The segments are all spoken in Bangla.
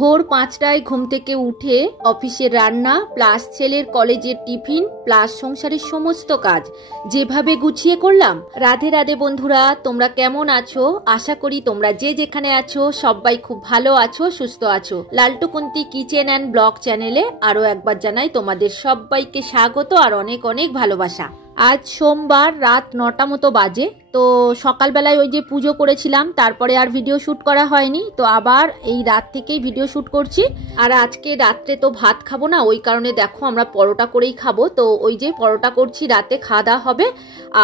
ভোর ৫টায় ঘুম থেকে উঠে অফিসের রান্না প্লাস ছেলের কলেজের টিফিন প্লাস সংসারের সমস্ত কাজ যেভাবে গুছিয়ে করলাম। রাধে রাধে বন্ধুরা, তোমরা কেমন আছো? আশা করি তোমরা যে যেখানে আছো সবাই খুব ভালো আছো, সুস্থ আছো। লালটুকুন্তি কিচেন অ্যান্ড ব্লগ চ্যানেলে আরো একবার জানাই তোমাদের সবাইকে স্বাগত আর অনেক অনেক ভালোবাসা। আজ সোমবার রাত ৯টা মতো বাজে। তো সকালবেলায় ওই যে পুজো করেছিলাম, তারপরে আর ভিডিও শ্যুট করা হয়নি। তো আবার এই রাত থেকেই ভিডিও শ্যুট করছি। আর আজকে রাত্রে তো ভাত খাবো না, ওই কারণে দেখো আমরা পরোটা করেই খাবো। তো ওই যে পরোটা করছি, রাতে খাওয়া দাওয়া হবে।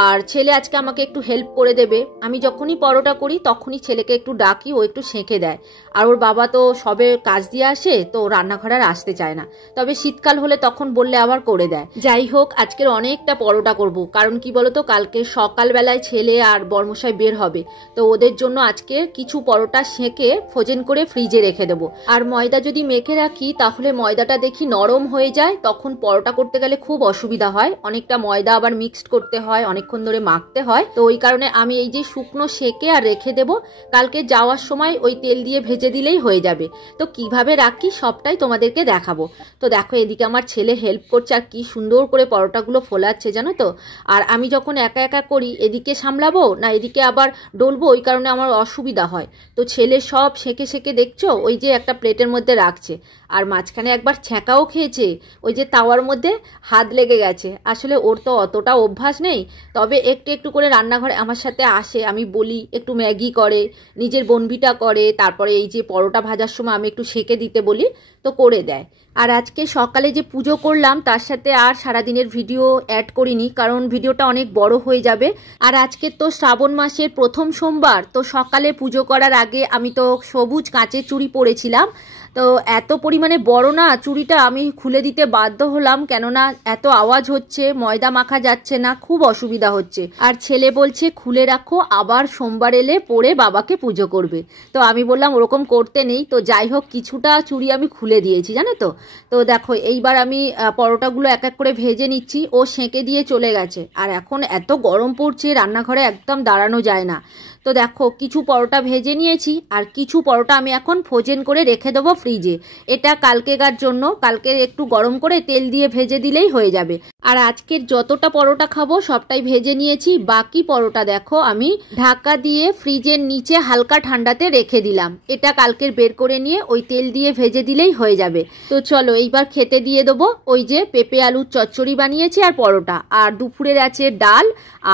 আর ছেলে আজকে আমাকে একটু হেল্প করে দেবে। আমি যখনই পরোটা করি তখনই ছেলেকে একটু ডাকি, ও একটু সেঁকে দেয়। আর ওর বাবা তো সবে কাজ দিয়ে আসে, তো রান্নাঘরে আর আসতে চায় না। তবে শীতকাল হলে তখন বললে আবার করে দেয়। যাই হোক, আজকের অনেকটা পরোটা করব, কারণ কি বলতো, কালকে সকালবেলায় ছেলে আর বর্মশাই বের হবে। তো ওদের জন্য আজকে কিছু পরোটা সেঁকে ফ্রোজেন করে ফ্রিজে রেখে দেবো। আর ময়দা যদি মেখে রাখি তাহলে ময়দাটা দেখি নরম হয়ে যায়, তখন পরোটা করতে গেলে খুব অসুবিধা হয়। অনেকটা ময়দা আবার মিক্সড করতে হয়, অনেকক্ষণ ধরে মাখতে হয়। তো ওই কারণে আমি এই যে শুকনো সেঁকে আর রেখে দেবো, কালকে যাওয়ার সময় ওই তেল দিয়ে ভেজে দিলেই হয়ে যাবে। তো কিভাবে রাখি সবটাই তোমাদেরকে দেখাবো। তো দেখো, এদিকে আমার ছেলে হেল্প করছে আর কি সুন্দর করে পরোটাগুলো ফোলাচ্ছে জানো তো। আর আমি যখন একা একা করি, এদিকে সামলাবো না এদিকে আবার ডলবো, ওই কারণে আমার অসুবিধা হয়। তো ছেলে সব সেঁকে সেঁকে দেখছো ওই যে একটা প্লেটের মধ্যে রাখছে। আর মাঝখানে একবার ছ্যাঁকাও খেয়েছে, ওই যে তাওয়ার মধ্যে হাত লেগে গেছে। আসলে ওর তো অতটা অভ্যাস নেই, তবে একটু একটু করে রান্নাঘরে আমার সাথে আসে। আমি বলি একটু ম্যাগি করে, নিজের বনভিটা করে, তারপরে এই যে পরোটা ভাজার সময় আমি একটু সেঁকে দিতে বলি, তো করে দেয়। আর আজকে সকালে যে পুজো করলাম তার সাথে আর সারাদিনের ভিডিও অ্যাড করিনি, কারণ ভিডিওটা অনেক বড় হয়ে যাবে। আর আজকে তো শ্রাবণ মাসের প্রথম সোমবার, তো সকালে পুজো করার আগে আমি তো সবুজ কাঁচের চুড়ি পরেছিলাম। তো এত পরিমাণে বড় না চুড়িটা, আমি খুলে দিতে বাধ্য হলাম, কেননা এত আওয়াজ হচ্ছে, ময়দা মাখা যাচ্ছে না, খুব অসুবিধা হচ্ছে। আর ছেলে বলছে খুলে রাখো, আবার সোমবার এলে পরে বাবাকে পুজো করবে। তো আমি বললাম ওরকম করতে নেই। তো যাই হোক, কিছুটা চুড়ি আমি খুলে দিয়েছি জানো তো। তো দেখো, এইবার আমি পরোটাগুলো এক এক করে ভেজে নিচ্ছি। ও সেঁকে দিয়ে চলে গেছে। আর এখন এত গরম পড়ছে, রান্নাঘরে একদম দাঁড়ানো যায় না। তো দেখো, কিছু পরোটা ভেজে নিয়েছি আর কিছু পরোটা আমি এখন ফ্রোজেন করে রেখে দেবো ফ্রিজে। এটা কালকেকার জন্য, কালকে একটু গরম করে তেল দিয়ে ভেজে দিলেই হয়ে যাবে। আর আজকের যতটা পরোটা খাবো সবটাই ভেজে নিয়েছি। বাকি পরোটা দেখো আমি ঢাকা দিয়ে ফ্রিজের নিচে হালকা ঠান্ডাতে রেখে দিলাম। এটা কালকের বের করে নিয়ে ওই তেল দিয়ে ভেজে দিলেই হয়ে যাবে। তো চলো এইবার খেতে দিয়ে দেবো। ওই যে পেঁপে আলুর চচ্চড়ি বানিয়েছি আর পরোটা, আর দুপুরের আছে ডাল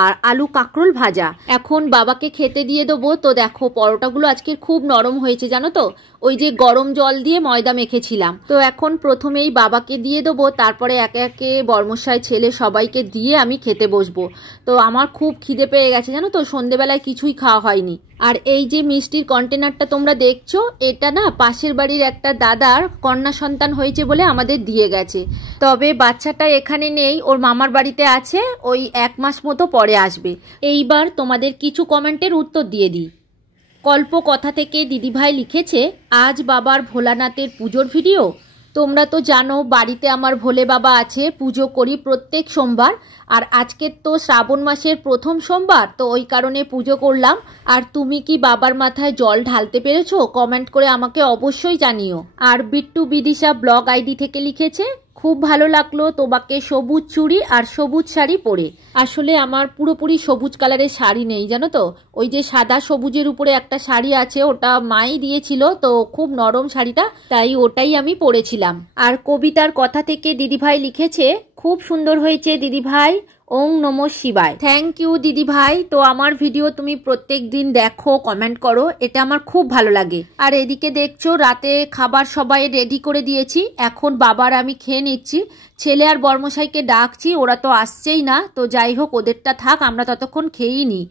আর আলু কাঁকরোল ভাজা। এখন বাবাকে খেতে দিয়ে দেবো। তো দেখো, পরোটাগুলো আজকে খুব নরম হয়েছে জানো তো, ওই যে গরম জল দিয়ে ময়দা মেখেছিলাম। তো এখন প্রথমেই বাবাকে দিয়ে দেবো, তারপরে একে একে বর্মশাই ছেলে সবাইকে দিয়ে আমি খেতে বসবো। তো আমার খুব খিদে পেয়ে গেছে জানো তো, সন্ধেবেলায় কিছুই খাওয়া হয়নি। আর এই যে মিষ্টির কন্টেনারটা তোমরা দেখছো, এটা না পাশের বাড়ির একটা দাদার কন্যা সন্তান হয়েছে বলে আমাদের দিয়ে গেছে। তবে বাচ্চাটা এখানে নেই, ওর মামার বাড়িতে আছে, ওই 1 মাস মতো পরে আসবে। এইবার তোমাদের কিছু কমেন্টের উত্তর দিয়ে দিই। কল্প কথা থেকে দিদিভাই লিখেছে, আজ বাবার ভোলানাথের পুজোর ভিডিও। তোমরা তো জানো বাড়িতে আমার ভোলে বাবা আছে, পুজো করি প্রত্যেক সোমবার। আর আজকের তো শ্রাবণ মাসের প্রথম সোমবার, তো ওই কারণে পুজো করলাম। আর তুমি কি বাবার মাথায় জল ঢালতে পেরেছো? কমেন্ট করে আমাকে অবশ্যই জানিও। আর বিট্টু বিদিশা ব্লগ আইডি থেকে লিখেছে, খুব ভালো লাগলো তোমাকে সবুজ চুড়ি আর সবুজ শাড়ি পরে। আসলে আমার পুরোপুরি সবুজ কালারের শাড়ি নেই জানো তো, ওই যে সাদা সবুজের উপরে একটা শাড়ি আছে, ওটা মাই দিয়েছিল, তো খুব নরম শাড়িটা, তাই ওটাই আমি পরেছিলাম। আর কবিতার কথা থেকে দিদিভাই লিখেছে, খুব সুন্দর হয়েছে দিদিভাই, ওং নমঃ শিবায়। থ্যাংক ইউ দিদিভাই। তো আমার ভিডিও তুমি প্রত্যেক দিন দেখো, কমেন্ট করো, এটা আমার খুব ভালো লাগে। আর এদিকে দেখছো রাতে খাবার সবাই রেডি করে দিয়েছি, এখন বাবার আমি খেয়ে নিচ্ছি। ছেলে আর বর্মশাইকে ডাকছি, ওরা তো আসছেই না। তো যাই হোক, ওদেরটা থাক, আমরা ততক্ষণ খেয়েই নিই।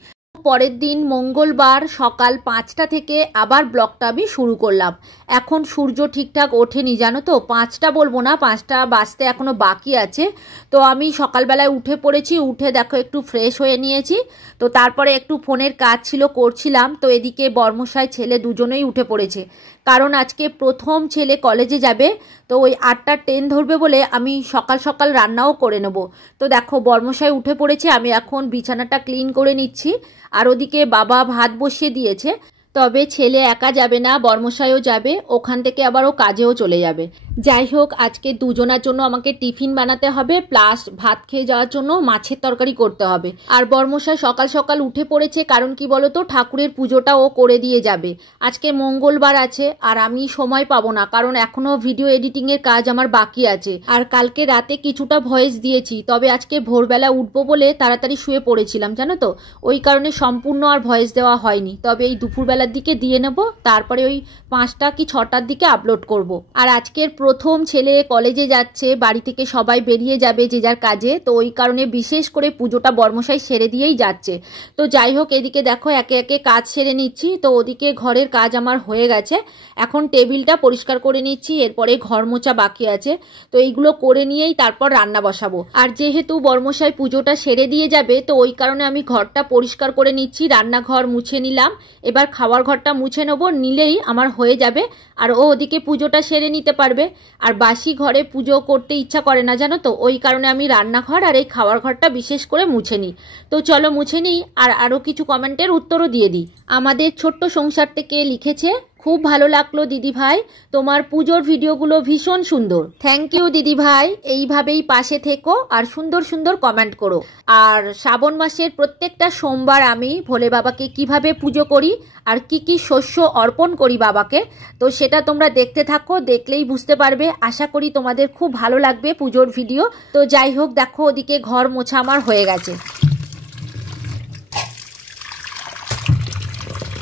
পরের দিন মঙ্গলবার সকাল 5টা থেকে আবার ব্লগটা আমি শুরু করলাম। এখন সূর্য ঠিকঠাক ওঠেনি জানো তো, 5টা বলবো না, 5টা বাজতে এখনো বাকি আছে। তো আমি সকালবেলায় উঠে পড়েছি, উঠে দেখো একটু ফ্রেশ হয়ে নিয়েছি। তো তারপরে একটু ফোনের কাজ ছিল, করছিলাম। তো এদিকে বর্মশাই ছেলে দুজনেই উঠে পড়েছে, কারণ আজকে প্রথম ছেলে কলেজে যাবে। তো ওই 8টার ট্রেন ধরবে বলে আমি সকাল সকাল রান্নাও করে নেব। তো দেখো বর্মশাই উঠে পড়েছে, আমি এখন বিছানাটা ক্লিন করে নিচ্ছি। আর ওদিকে বাবা ভাত বসিয়ে দিয়েছে। তবে ছেলে একা যাবে না, বর্মশাইও যাবে, ওখান থেকে আবার ও কাজেও চলে যাবে। যাই হোক, আজকে দুজনার জন্য আমাকে টিফিন বানাতে হবে, প্লাস ভাত খেয়ে যাওয়ার জন্য মাছের তরকারি করতে হবে। আর বর্মশাই সকাল সকাল উঠে পড়েছে, কারণ কি বলতো, ঠাকুরের পুজোটা ও করে দিয়ে যাবে। আজকে মঙ্গলবার আছে আর আমি সময় পাবো না, কারণ এখনো ভিডিও এডিটিং এর কাজ আমার বাকি আছে। আর কালকে রাতে কিছুটা ভয়েস দিয়েছি, তবে আজকে ভোরবেলা উঠবো বলে তাড়াতাড়ি শুয়ে পড়েছিলাম, জানো তো, ওই কারণে সম্পূর্ণ আর ভয়েস দেওয়া হয়নি। তবে এই দুপুরবেলার দিকে দিয়ে নেব, তারপরে ওই 5টা কি 6টার দিকে আপলোড করব। আর আজকের প্রথম ছেলে কলেজে যাচ্ছে, বাড়ি থেকে সবাই বেরিয়ে যাবে যে যার কাজে, তো ওই কারণে বিশেষ করে পুজোটা বর্মশাই সেরে দিয়েই যাচ্ছে। তো যাই হোক, এদিকে দেখো একে একে কাজ সেরে নিচ্ছি। তো ওদিকে ঘরের কাজ আমার হয়ে গেছে, এখন টেবিলটা পরিষ্কার করে নিচ্ছি, এরপরে ঘর মোছা বাকি আছে। তো এইগুলো করে নিয়েই তারপর রান্না বসাবো। আর যেহেতু বর্মশাই পুজোটা সেরে দিয়ে যাবে, তো ওই কারণে আমি ঘরটা পরিষ্কার করে নিচ্ছি, রান্নাঘর মুছে নিলাম। এবার খাওয়ার ঘরটা মুছে নেবো, নিলেই আমার হয়ে যাবে। আর ও ওদিকে পুজোটা সেরে নিতে পারবে। আর বাসি ঘরে পুজো করতে ইচ্ছা করে না, জানো তো, ওই কারণে আমি রান্নাঘর আর এই খাওয়ার ঘরটা বিশেষ করে মুছে নিই। তো চলো মুছে নিই, আর আরও কিছু কমেন্টের উত্তরও দিয়ে দিই। আমাদের ছোট্ট সংসার থেকে লিখেছে, খুব ভালো লাগলো দিদি ভাই, তোমার পুজোর ভিডিওগুলো ভীষণ সুন্দর। থ্যাংক ইউ দিদি ভাই, এইভাবেই পাশে থেকো আর সুন্দর সুন্দর কমেন্ট করো। আর শ্রাবণ মাসের প্রত্যেকটা সোমবার আমি ভোলে বাবাকে কিভাবে পুজো করি আর কি কি শস্য অর্পণ করি বাবাকে, তো সেটা তোমরা দেখতে থাকো, দেখলেই বুঝতে পারবে। আশা করি তোমাদের খুব ভালো লাগবে পুজোর ভিডিও। তো যাই হোক, দেখো ওদিকে ঘর মোছা আমার হয়ে গেছে।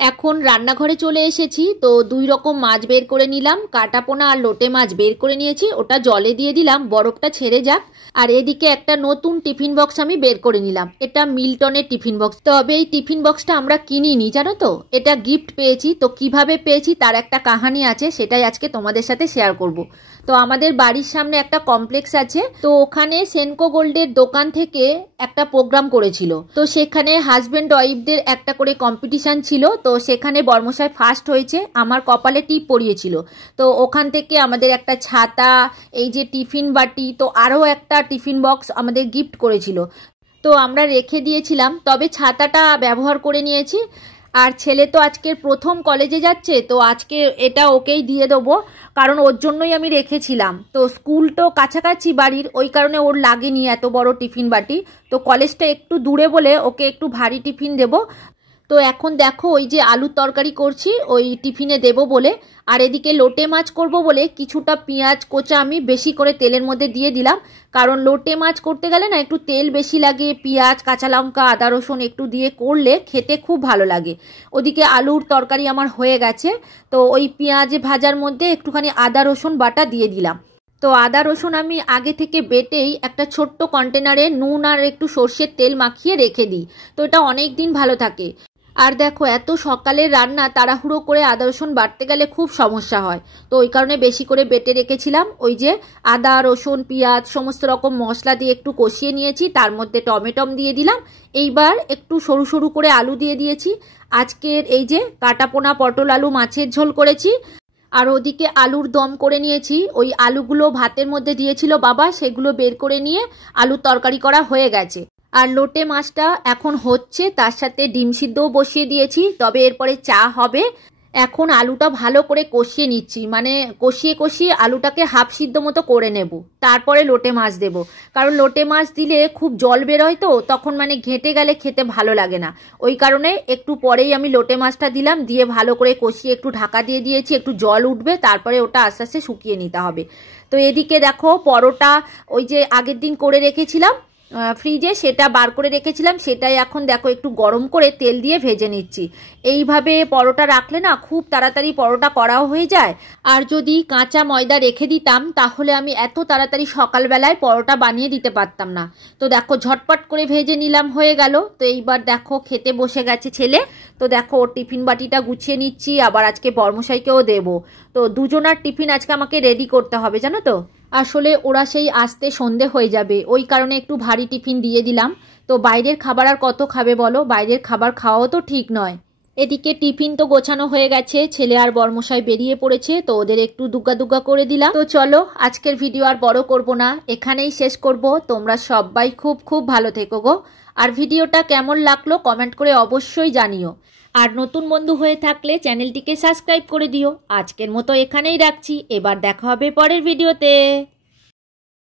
এখন রান্নাঘরে চলে এসেছি। তো 2 রকম মাছ বের করে নিলাম, কাটাপোনা আর লোটে মাছ বের করে নিয়েছি, ওটা জলে দিয়ে দিলাম, বরফটা ছেড়ে যাক। আর এদিকে একটা নতুন টিফিন বক্স আমি বের করে নিলাম, এটা মিল্টনের টিফিন বক্স। তবে এই টিফিন বক্সটা আমরা কিনিনি, জানো তো, এটা গিফট পেয়েছি। তো কিভাবে পেয়েছি তার একটা কাহানি আছে, সেটাই আজকে তোমাদের সাথে শেয়ার করব। তো আমাদের বাড়ির সামনে একটা কমপ্লেক্স আছে, তো ওখানে সেনকো গোল্ডের দোকান থেকে একটা প্রোগ্রাম করেছিল। তো সেখানে হাজব্যান্ড ওয়াইফদের একটা করে কম্পিটিশন ছিল, তো সেখানে বর্মশাই ফার্স্ট হয়েছে, আমার কপালে টিপ পরিয়েছিল। তো ওখান থেকে আমাদের একটা ছাতা, এই যে টিফিন বাটি, তো আরও একটা টিফিন বক্স আমাদের গিফট করেছিল। তো আমরা রেখে দিয়েছিলাম, তবে ছাতাটা ব্যবহার করে নিয়েছি। আর ছেলে তো আজকের প্রথম কলেজে যাচ্ছে, তো আজকে এটা ওকেই দিয়ে দেবো, কারণ ওর জন্যই আমি রেখেছিলাম। তো স্কুল তো কাছাকাছি বাড়ির, ওই কারণে ওর লাগেনি এত বড় টিফিন বাটি। তো কলেজটা একটু দূরে বলে ওকে একটু ভারী টিফিন দেবো। তো এখন দেখো ওই যে আলুর তরকারি করছি, ওই টিফিনে দেব বলে। আর এদিকে লোটে মাছ করব বলে কিছুটা পেঁয়াজ কোচা আমি বেশি করে তেলের মধ্যে দিয়ে দিলাম, কারণ লোটে মাছ করতে গেলে না একটু তেল বেশি লাগে, পেঁয়াজ, কাঁচা লঙ্কা, আদা রসুন একটু দিয়ে করলে খেতে খুব ভালো লাগে। ওদিকে আলুর তরকারি আমার হয়ে গেছে, তো ওই পেঁয়াজ ভাজার মধ্যে একটুখানি আদা রসুন বাটা দিয়ে দিলাম। তো আদা রসুন আমি আগে থেকে বেটেই একটা ছোট্ট কন্টেনারে নুন আর একটু সর্ষের তেল মাখিয়ে রেখে দিই, তো এটা অনেক দিন ভালো থাকে। আর দেখো এত সকালের রান্না তাড়াহুড়ো করে আদা রসুন বাটতে গেলে খুব সমস্যা হয়, তো ওই কারণে বেশি করে বেটে রেখেছিলাম। ওই যে আদা রসুন পেঁয়াজ সমস্ত রকম মশলা দিয়ে একটু কষিয়ে নিয়েছি, তার মধ্যে টমেটম দিয়ে দিলাম। এইবার একটু সরু সরু করে আলু দিয়ে দিয়েছি। আজকের এই যে কাটাপোনা পটল আলু মাছের ঝোল করেছি। আর ওদিকে আলুর দম করে নিয়েছি, ওই আলুগুলো ভাতের মধ্যে দিয়েছিল বাবা, সেগুলো বের করে নিয়ে আলুর তরকারি করা হয়ে গেছে। আর লোটে মাছটা এখন হচ্ছে, তার সাথে ডিম সিদ্ধও বসিয়ে দিয়েছি, তবে এরপরে চা হবে। এখন আলুটা ভালো করে কষিয়ে নিচ্ছি, মানে কষিয়ে কষিয়ে আলুটাকে হাফ সিদ্ধ মতো করে নেব, তারপরে লোটে মাছ দেব। কারণ লোটে মাছ দিলে খুব জল বেরোয়, তো তখন মানে ঘেঁটে গেলে খেতে ভালো লাগে না, ওই কারণে একটু পরেই আমি লোটে মাছটা দিলাম, দিয়ে ভালো করে কষিয়ে একটু ঢাকা দিয়ে দিয়েছি, একটু জল উঠবে, তারপরে ওটা আস্তে আস্তে শুকিয়ে নিতে হবে। তো এদিকে দেখো পরোটা ওই যে আগের দিন করে রেখেছিলাম ফ্রিজে, সেটা বার করে রেখেছিলাম, সেটাই এখন দেখো একটু গরম করে তেল দিয়ে ভেজে নিচ্ছি। এইভাবে পরোটা রাখলে না খুব তাড়াতাড়ি পরোটা করাও হয়ে যায়। আর যদি কাঁচা ময়দা রেখে দিতাম তাহলে আমি এত তাড়াতাড়ি সকালবেলায় পরোটা বানিয়ে দিতে পারতাম না। তো দেখো ঝটপট করে ভেজে নিলাম, হয়ে গেল। তো এইবার দেখো খেতে বসে গেছে ছেলে। তো দেখো ওর টিফিন বাটিটা গুছিয়ে নিচ্ছি, আবার আজকে বর্মশাইকেও দেবো। তো দুজনার টিফিন আজকে আমাকে রেডি করতে হবে, জানো তো। আসলে ওরা সেই আসতে সন্ধে হয়ে যাবে, ওই কারণে একটু ভারী টিফিন দিয়ে দিলাম। তো বাইরের খাবার আর কত খাবে বলো, বাইরের খাবার খাওয়াও তো ঠিক নয়। এদিকে টিফিন তো গোছানো হয়ে গেছে, ছেলে আর বরমশাই বেরিয়ে পড়েছে, তো ওদের একটু দুগ্গা দুগ্গা করে দিলাম। তো চলো আজকের ভিডিও আর বড় করব না, এখানেই শেষ করব। তোমরা সবাই খুব খুব ভালো থেকো গো। আর ভিডিওটা কেমন লাগলো কমেন্ট করে অবশ্যই জানিও। আর নতুন বন্ধু হয়ে থাকলে চ্যানেলটিকে সাবস্ক্রাইব করে দিও। আজকের মতো এখানেই রাখছি, এবার দেখা হবে পরের ভিডিওতে।